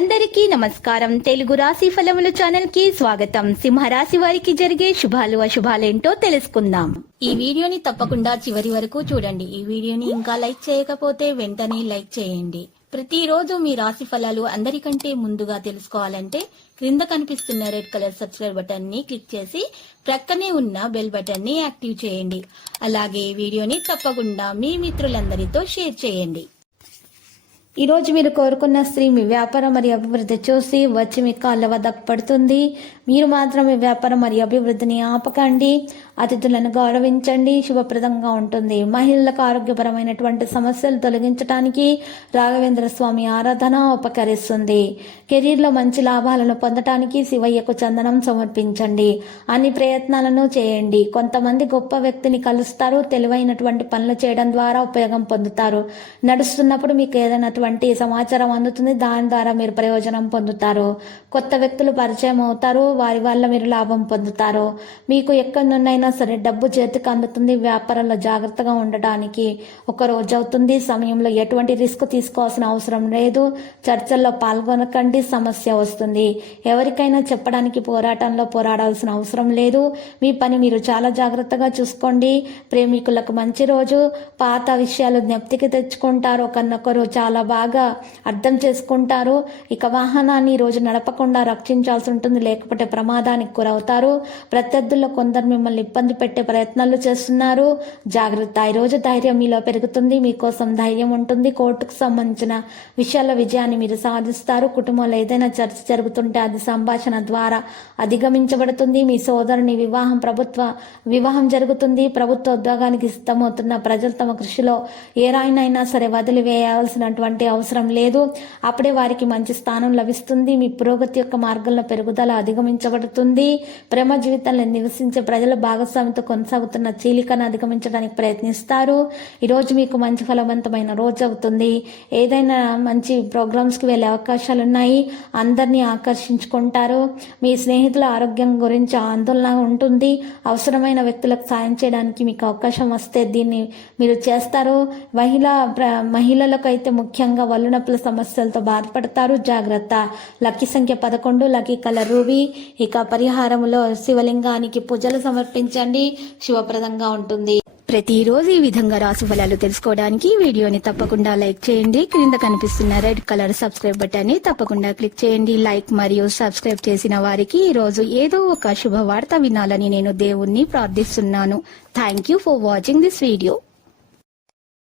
అందరికీ నమస్కారం. తెలుగు రాశి ఫలముల ఛానల్ కి స్వాగతం. సింహరాశి వారికి జరిగే శుభాలు అశుభాలేంటో తెలుసుకుందాం. ఈ వీడియోని తప్పకుండా చివరి వరకు చూడండి. ఈ వీడియోని ఇంకా లైక్ చేయకపోతే వెంటనే లైక్ చేయండి. ప్రతిరోజు మీ రాశి ఫలాలు అందరికంటే ముందుగా తెలుసుకోవాలంటే క్రింద కనిపిస్తున్న రెడ్ కలర్ సబ్స్క్రైబ్ బటన్ ని క్లిక్ చేసి ప్రక్కనే ఉన్న బెల్ బటన్ ని యాక్టివ్ చేయండి. అలాగే ఈ వీడియోని తప్పకుండా మీ మిత్రులందరితో షేర్ చేయండి. ఈ రోజు మీరు కోరుకున్న స్త్రీ మీ వ్యాపారం మరియు అభివృద్ధి చూసి వచ్చి మీ కాళ్ళ వద్ద పడుతుంది. మీరు మాత్రం మీ వ్యాపారం మరియు అభివృద్ధిని ఆపకండి. అతిథులను గౌరవించండి. శుభప్రదంగా ఉంటుంది. మహిళలకు ఆరోగ్యపరమైనటువంటి సమస్యలు తొలగించడానికి రాఘవేంద్ర స్వామి ఆరాధన ఉపకరిస్తుంది. కెరీర్లో మంచి లాభాలను పొందటానికి శివయ్యకు చందనం సమర్పించండి. అన్ని ప్రయత్నాలను చేయండి. కొంతమంది గొప్ప వ్యక్తిని కలుస్తారు. తెలివైనటువంటి పనులు చేయడం ద్వారా ఉపయోగం పొందుతారు. నడుస్తున్నప్పుడు మీకు ఏదైనా సమాచారం అందుతుంది. దాని ద్వారా మీరు ప్రయోజనం పొందుతారు. కొత్త వ్యక్తులు పరిచయం అవుతారు. వారి వల్ల మీరు లాభం పొందుతారు. మీకు ఎక్కడి నుండైనా సరే డబ్బు చేతికి అందుతుంది. వ్యాపారంలో జాగ్రత్తగా ఉండటానికి ఒక రోజు అవుతుంది. సమయంలో ఎటువంటి రిస్క్ తీసుకోవాల్సిన అవసరం లేదు. చర్చల్లో పాల్గొనకండి. సమస్య వస్తుంది. ఎవరికైనా చెప్పడానికి పోరాటంలో పోరాడాల్సిన అవసరం లేదు. మీ పని మీరు చాలా జాగ్రత్తగా చూసుకోండి. ప్రేమికులకు మంచి రోజు. పాత విషయాలు జ్ఞప్తికి తెచ్చుకుంటారు. ఒకరినొకరు చాలా బాగా అర్థం చేసుకుంటారు. ఇక వాహనాన్ని ఈ రోజు నడపకుండా రక్షించాల్సి ఉంటుంది. లేకపోతే ప్రమాదానికి గురవుతారు. ప్రత్యర్థుల్లో కొందరు మిమ్మల్ని ఇబ్బంది పెట్టే ప్రయత్నాలు చేస్తున్నారు. జాగ్రత్త. ఈ రోజు ధైర్యం మీలో పెరుగుతుంది. మీకోసం ధైర్యం ఉంటుంది. కోర్టుకు సంబంధించిన విషయాల్లో విజయాన్ని మీరు సాధిస్తారు. కుటుంబంలో ఏదైనా చర్చ జరుగుతుంటే అది సంభాషణ ద్వారా అధిగమించబడుతుంది. మీ సోదరుని వివాహం జరుగుతుంది. ప్రభుత్వ ఉద్యోగానికి సిద్ధమవుతున్న ప్రజలు తమ కృషిలో ఏ రాయినైనా సరే వదిలివేయాల్సినటువంటి అవసరం లేదు. అప్పుడే వారికి మంచి స్థానం లభిస్తుంది. మీ పురోగతి యొక్క మార్గంలో పెరుగుదల అధిగమించబడుతుంది. ప్రేమ జీవితంలో నివసించే ప్రజల భాగస్వామితో కొనసాగుతున్న చీలికను అధిగమించడానికి ప్రయత్నిస్తారు. ఈరోజు మీకు మంచి ఫలవంతమైన రోజు అవుతుంది. ఏదైనా మంచి ప్రోగ్రామ్స్కి వెళ్ళే అవకాశాలు ఉన్నాయి. అందరినీ ఆకర్షించుకుంటారు. మీ స్నేహితుల ఆరోగ్యం గురించి ఆందోళన ఉంటుంది. అవసరమైన వ్యక్తులకు సాయం చేయడానికి మీకు అవకాశం వస్తే దీన్ని మీరు చేస్తారు. మహిళలకు అయితే ముఖ్యంగా వల్లునొప్పుల సమస్యలతో బాధపడతారు. జాగ్రత్త. లక్కీ సంఖ్య 11. Lucky colour ruby. ఇక పరిహారములో శివలింగానికి పూజలు సమర్పించండి. శుభప్రదంగా ఉంటుంది. ప్రతిరోజు ఈ విధంగా రాశి ఫలాలు తెలుసుకోవడానికి వీడియోని తప్పకుండా లైక్ చేయండి. క్రింద కనిపిస్తున్న రెడ్ కలర్ సబ్స్క్రైబ్ బటన్ ని తప్పకుండా క్లిక్ చేయండి. లైక్ మరియు సబ్స్క్రైబ్ చేసిన వారికి ఈ రోజు ఏదో ఒక శుభవార్త వినాలని నేను దేవుణ్ణి ప్రార్థిస్తున్నాను. Thank you for watching this video.